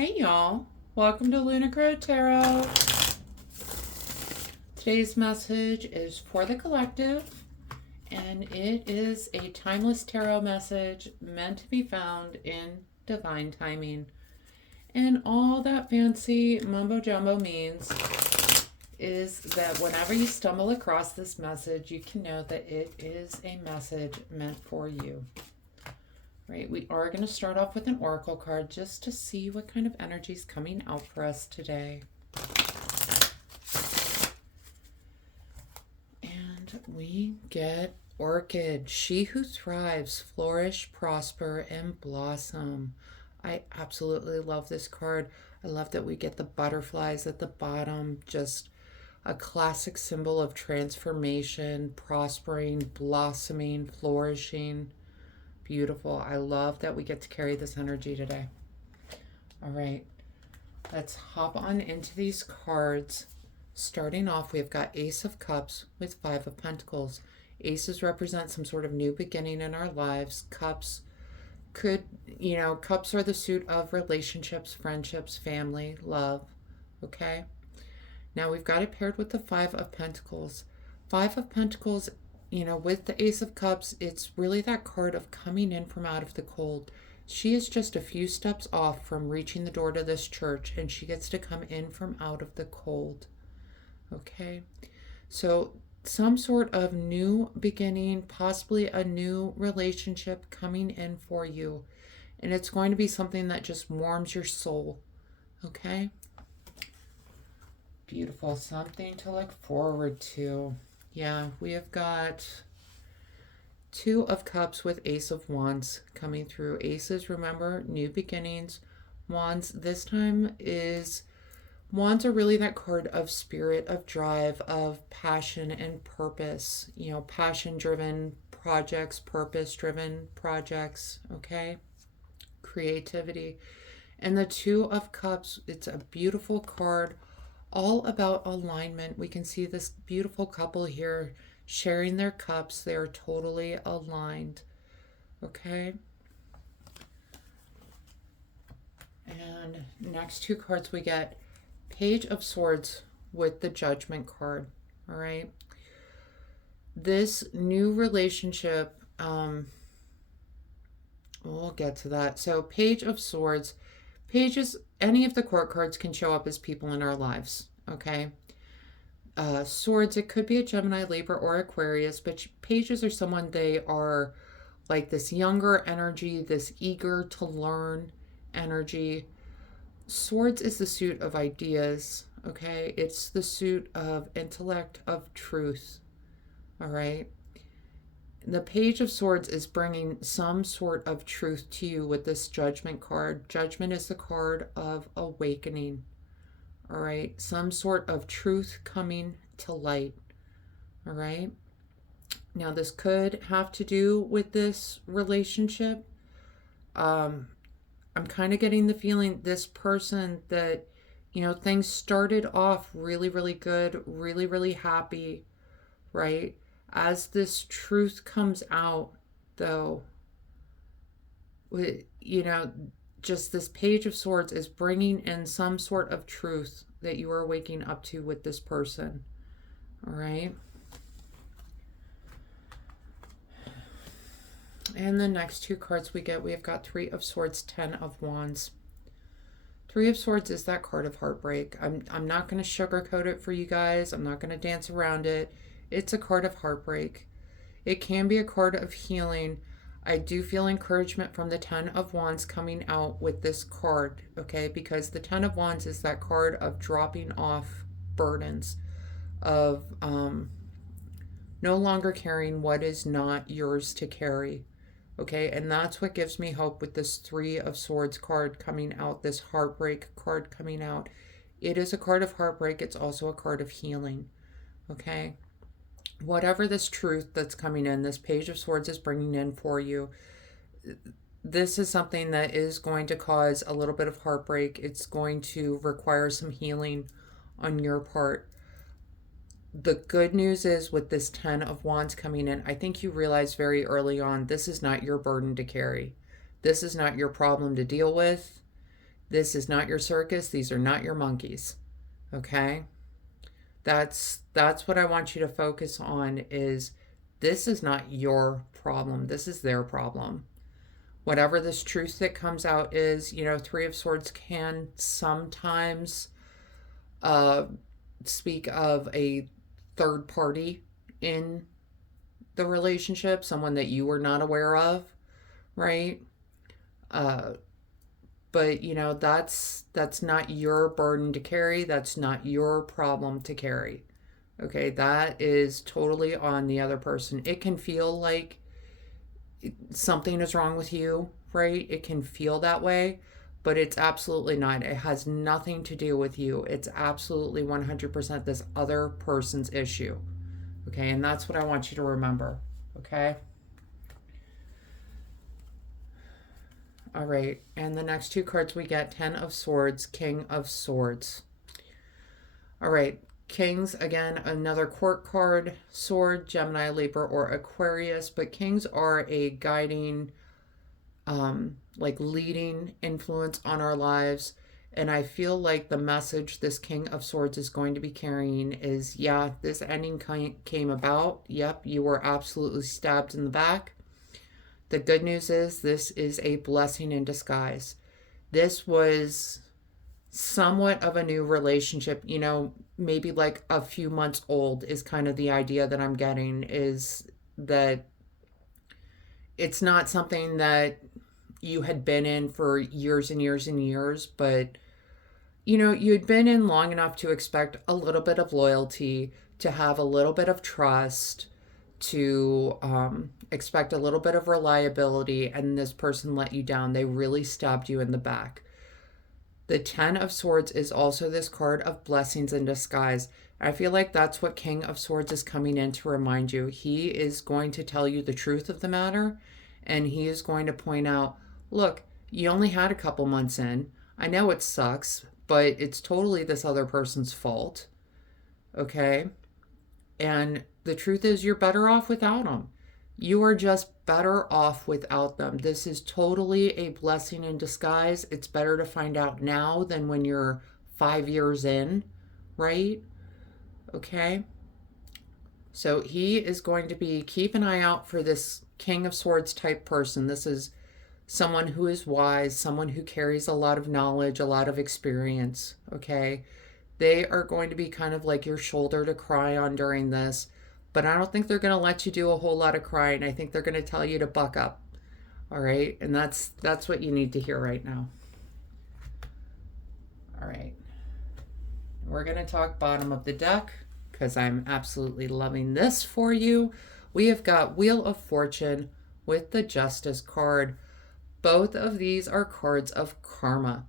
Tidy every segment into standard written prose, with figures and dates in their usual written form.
Hey y'all, welcome to Lunar Tarot. Today's message is for the collective, and it is a timeless tarot message meant to be found in divine timing. And all that fancy mumbo jumbo means is that whenever you stumble across this message, you can know that it is a message meant for you. Right, we are going to start off with an oracle card just to see what kind of energy is coming out for us today. And we get Orchid, she who thrives, flourish, prosper, and blossom. I absolutely love this card. I love that we get the butterflies at the bottom, just a classic symbol of transformation, prospering, blossoming, flourishing. Beautiful. I love that we get to carry this energy today. All right, let's hop on into these cards. Starting off, we've got Ace of Cups with Five of Pentacles. Aces represent some sort of new beginning in our lives. Cups cups are the suit of relationships, friendships, family, love. Okay. Now we've got it paired with the Five of Pentacles. Five of Pentacles, with the Ace of Cups, it's really that card of coming in from out of the cold. She is just a few steps off from reaching the door to this church, and she gets to come in from out of the cold. Okay? So some sort of new beginning, possibly a new relationship coming in for you. And it's going to be something that just warms your soul. Okay? Beautiful. Something to look forward to. Yeah, we have got Two of Cups with Ace of Wands coming through. Aces, remember, new beginnings. Wands, this time Wands are really that card of spirit, of drive, of passion and purpose. Passion-driven projects, purpose-driven projects, okay? Creativity. And the Two of Cups, it's a beautiful card, all about alignment. We can see this beautiful couple here sharing their cups. They are totally aligned. Okay. And next two cards we get Page of Swords with the Judgment card. All right. This new relationship, we'll get to that. So Page of Swords, pages, any of the court cards can show up as people in our lives, okay? Swords, it could be a Gemini, Libra, or Aquarius, but pages are someone, they are like this younger energy, this eager to learn energy. Swords is the suit of ideas, okay? It's the suit of intellect, of truth, all right? The Page of Swords is bringing some sort of truth to you with this Judgment card. Judgment is the card of awakening. All right. Some sort of truth coming to light. All right. Now, this could have to do with this relationship. I'm kind of getting the feeling this person that, things started off really, really good, really, really happy, right? As this truth comes out, though, just this Page of Swords is bringing in some sort of truth that you are waking up to with this person. All right. And the next two cards we have got Three of Swords, Ten of Wands. Three of Swords is that card of heartbreak. I'm not going to sugarcoat it for you guys. I'm not going to dance around it. It's a card of heartbreak. It can be a card of healing. I do feel encouragement from the Ten of Wands coming out with this card, okay? Because the Ten of Wands is that card of dropping off burdens, of no longer carrying what is not yours to carry, okay? And that's what gives me hope with this Three of Swords card coming out, this heartbreak card coming out. It is a card of heartbreak. It's also a card of healing, okay? Whatever this truth that's coming in, this Page of Swords is bringing in for you, this is something that is going to cause a little bit of heartbreak. It's going to require some healing on your part. The good news is with this Ten of Wands coming in, I think you realize very early on, this is not your burden to carry. This is not your problem to deal with. This is not your circus. These are not your monkeys. Okay? That's what I want you to focus on is this is not your problem. This is their problem. Whatever this truth that comes out is, you know, Three of Swords can sometimes uh, speak of a third party in the relationship, someone that you were not aware of, right? Uh, but you know that's not your burden to carry. That's not your problem to carry. Okay, that is totally on the other person. It can feel like something is wrong with you, right? It can feel that way, but it's absolutely not. It has nothing to do with you. It's absolutely 100% this other person's issue. Okay, and that's what I want you to remember. Okay. All right, and the next two cards we get, Ten of Swords, King of Swords. All right, Kings, again, another court card, Sword, Gemini, Libra, or Aquarius, but Kings are a guiding, like leading influence on our lives. And I feel like the message this King of Swords is going to be carrying is, yeah, this ending came about. Yep, you were absolutely stabbed in the back. The good news is this is a blessing in disguise. This was somewhat of a new relationship, you know, maybe like a few months old is kind of the idea that I'm getting, is that it's not something that you had been in for years and years and years, but you know, you'd been in long enough to expect a little bit of loyalty, to have a little bit of trust, to expect a little bit of reliability, and this person let you down. They really stabbed you in the back. The Ten of Swords is also this card of blessings in disguise. I feel like that's what King of Swords is coming in to remind you. He is going to tell you the truth of the matter, and he is going to point out, look, you only had a couple months in. I know it sucks, but it's totally this other person's fault. Okay? And the truth is, you're better off without them. You are just better off without them. This is totally a blessing in disguise. It's better to find out now than when you're 5 years in, right? Okay? So he is going to be, keep an eye out for this King of Swords type person. This is someone who is wise, someone who carries a lot of knowledge, a lot of experience, okay? They are going to be kind of like your shoulder to cry on during this, but I don't think they're going to let you do a whole lot of crying. I think they're going to tell you to buck up, all right? And that's what you need to hear right now. All right. We're going to talk bottom of the deck because I'm absolutely loving this for you. We have got Wheel of Fortune with the Justice card. Both of these are cards of karma,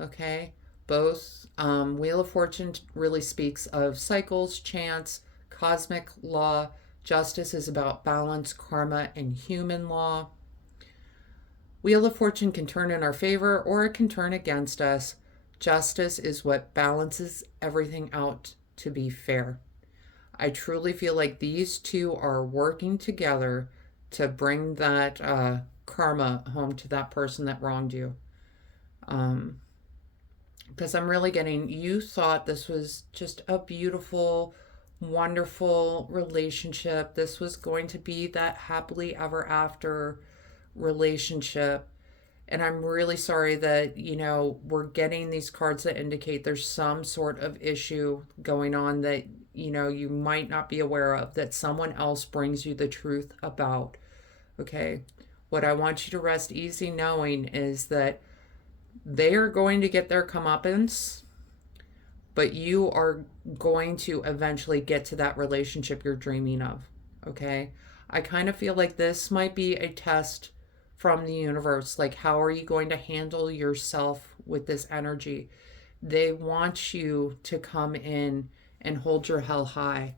okay? Both Wheel of Fortune really speaks of cycles, chance, cosmic law. Justice is about balance, karma, and human law. Wheel of Fortune can turn in our favor or it can turn against us. Justice is what balances everything out to be fair. I truly feel like these two are working together to bring that karma home to that person that wronged you. Because I'm really getting, you thought this was just a beautiful, wonderful relationship. This was going to be that happily ever after relationship. And I'm really sorry that, you know, we're getting these cards that indicate there's some sort of issue going on that, you know, you might not be aware of, that someone else brings you the truth about. Okay? What I want you to rest easy knowing is that they are going to get their comeuppance, but you are going to eventually get to that relationship you're dreaming of. Okay? I kind of feel like this might be a test from the universe. Like, how are you going to handle yourself with this energy? They want you to come in and hold your hell high,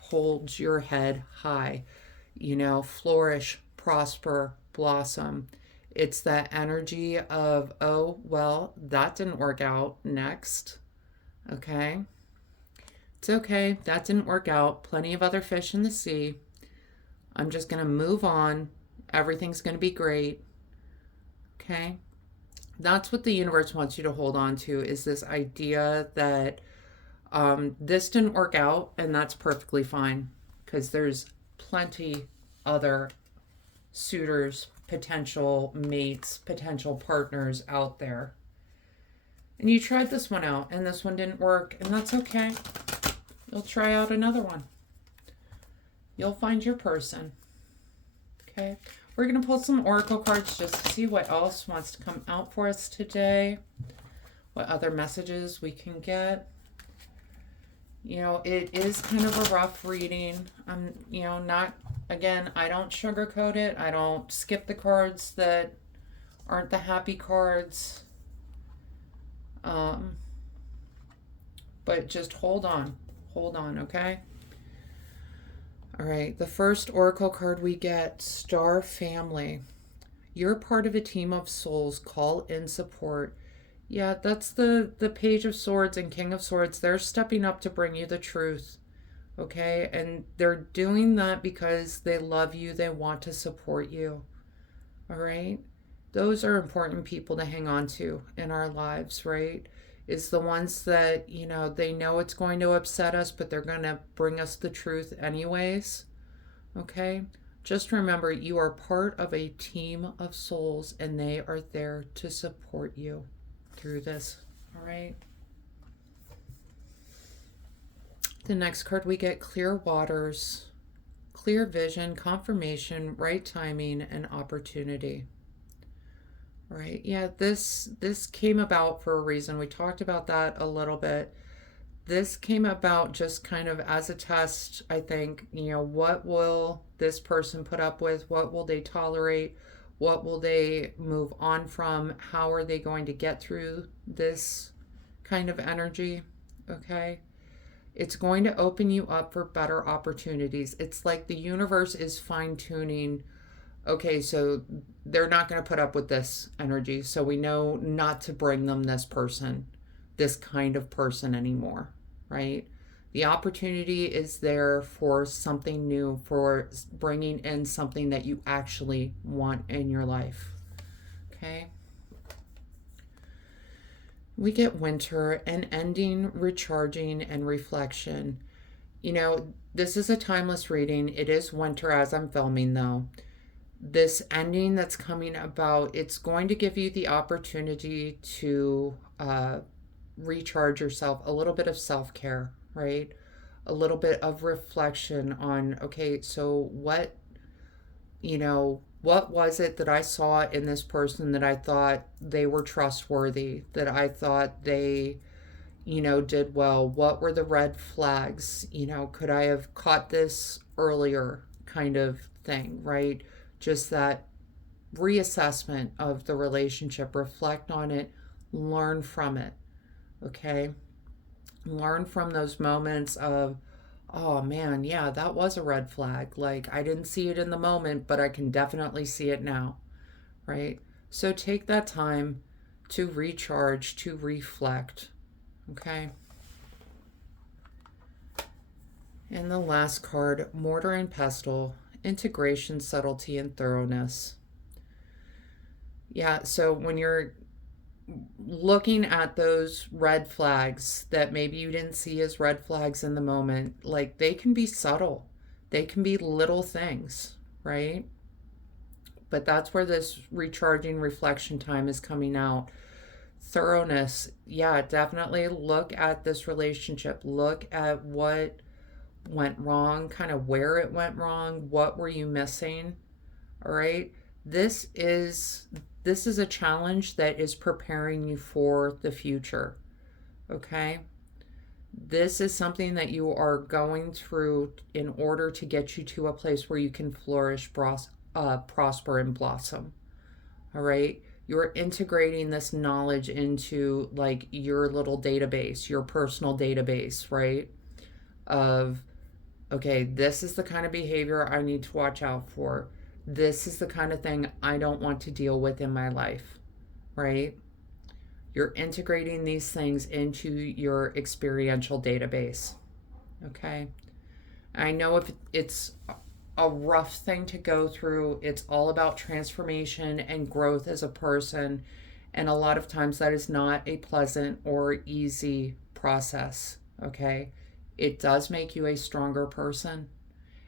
hold your head high, you know, flourish, prosper, blossom. It's that energy of, oh, well, that didn't work out. Next. Okay? It's okay. That didn't work out. Plenty of other fish in the sea. I'm just going to move on. Everything's going to be great. Okay? That's what the universe wants you to hold on to, is this idea that this didn't work out, and that's perfectly fine, because there's plenty other suitors, potential mates, potential partners out there. And you tried this one out, and this one didn't work, and that's okay. You'll try out another one. You'll find your person. Okay? We're going to pull some oracle cards just to see what else wants to come out for us today, what other messages we can get. It is kind of a rough reading. Not, again, I don't sugarcoat it. I don't skip the cards that aren't the happy cards. But just hold on, okay? All right, the first oracle card we get, Star Family. You're part of a team of souls. Call in support. Yeah, that's the Page of Swords and King of Swords. They're stepping up to bring you the truth, okay? And they're doing that because they love you. They want to support you, all right? Those are important people to hang on to in our lives, right? Is the ones that, they know it's going to upset us, but they're going to bring us the truth anyways, okay? Just remember, you are part of a team of souls, and they are there to support you through this, all right? The next card we get, Clear Waters, clear vision, confirmation, right timing, and opportunity. Right, yeah, this came about for a reason. We talked about that a little bit. This came about just kind of as a test, I think. What will this person put up with? What will they tolerate? What will they move on from? How are they going to get through this kind of energy? Okay. It's going to open you up for better opportunities. It's like the universe is fine-tuning. Okay, so they're not going to put up with this energy. So we know not to bring them this kind of person anymore, right? The opportunity is there for something new, for bringing in something that you actually want in your life, okay? We get Winter, an ending, recharging, and reflection. This is a timeless reading. It is winter as I'm filming, though. This ending that's coming about, it's going to give you the opportunity to recharge yourself, a little bit of self-care, right? A little bit of reflection on, okay, so what was it that I saw in this person that I thought they were trustworthy, that I thought they, did well? What were the red flags? Could I have caught this earlier, kind of thing, right? Just that reassessment of the relationship, reflect on it, learn from it, okay? Learn from those moments of, oh man, yeah, that was a red flag. Like, I didn't see it in the moment, but I can definitely see it now, right? So take that time to recharge, to reflect, okay? And the last card, Mortar and Pestle, integration, subtlety, and thoroughness. Yeah, so when you're looking at those red flags that maybe you didn't see as red flags in the moment, like, they can be subtle. They can be little things, right? But that's where this recharging reflection time is coming out. Thoroughness, yeah, definitely look at this relationship. Look at what went wrong, kind of where it went wrong, what were you missing, all right? This is a challenge that is preparing you for the future, okay? This is something that you are going through in order to get you to a place where you can flourish, prosper, and blossom, all right? You're integrating this knowledge into, like, your little database, your personal database, right? Of, okay, this is the kind of behavior I need to watch out for. This is the kind of thing I don't want to deal with in my life, right? You're integrating these things into your experiential database, okay? I know if it's a rough thing to go through, it's all about transformation and growth as a person. And a lot of times that is not a pleasant or easy process, okay? It does make you a stronger person.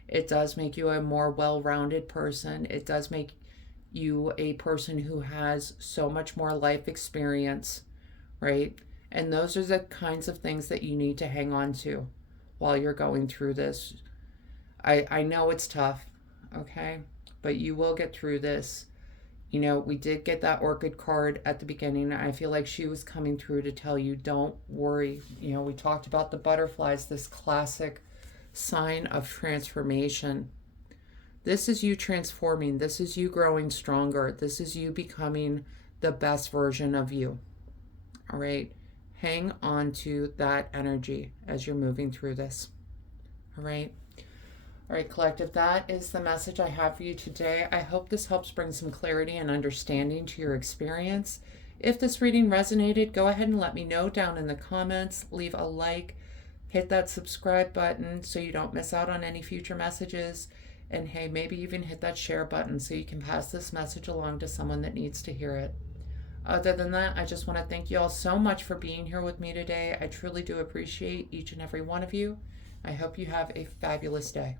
It does make you a more well rounded person. It does make you a person who has so much more life experience, right? And those are the kinds of things that you need to hang on to while you're going through this. I know it's tough, okay? But you will get through this. You know, we did get that orchid card at the beginning. I feel like she was coming through to tell you, don't worry. You know, we talked about the butterflies, this classic sign of transformation. This is you transforming. This is you growing stronger. This is you becoming the best version of you. All right. Hang on to that energy as you're moving through this. All right. All right, collective, that is the message I have for you today. I hope this helps bring some clarity and understanding to your experience. If this reading resonated, go ahead and let me know down in the comments. Leave a like, hit that subscribe button so you don't miss out on any future messages. And hey, maybe even hit that share button so you can pass this message along to someone that needs to hear it. Other than that, I just want to thank you all so much for being here with me today. I truly do appreciate each and every one of you. I hope you have a fabulous day.